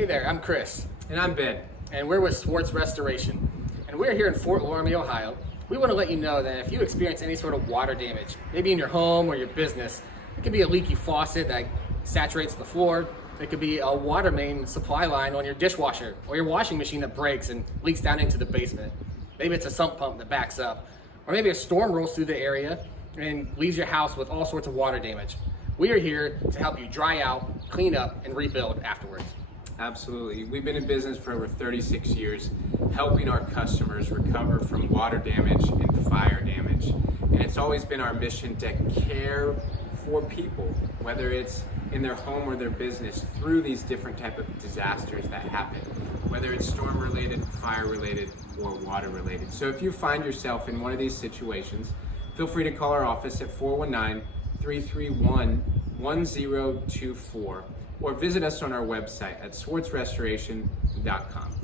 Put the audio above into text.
Hey there, I'm Chris, And I'm Ben. and we're with Swartz Restoration. And we're here in Fort Loramie, Ohio. We want to let you know that if you experience any sort of water damage, maybe in your home or your business, it could be a leaky faucet that saturates the floor. It could be a water main supply line on your dishwasher or your washing machine that breaks and leaks down into the basement. Maybe it's a sump pump that backs up. Or maybe a storm rolls through the area and leaves your house with all sorts of water damage. We are here to help you dry out, clean up, and rebuild afterwards. Absolutely. We've been in business for over 36 years, helping our customers recover from water damage and fire damage. And it's always been our mission to care for people, whether it's in their home or their business, through these different type of disasters that happen, whether it's storm related, fire related, or water related. So if you find yourself in one of these situations, feel free to call our office at 419-331-1024 or visit us on our website at swartzrestoration.com.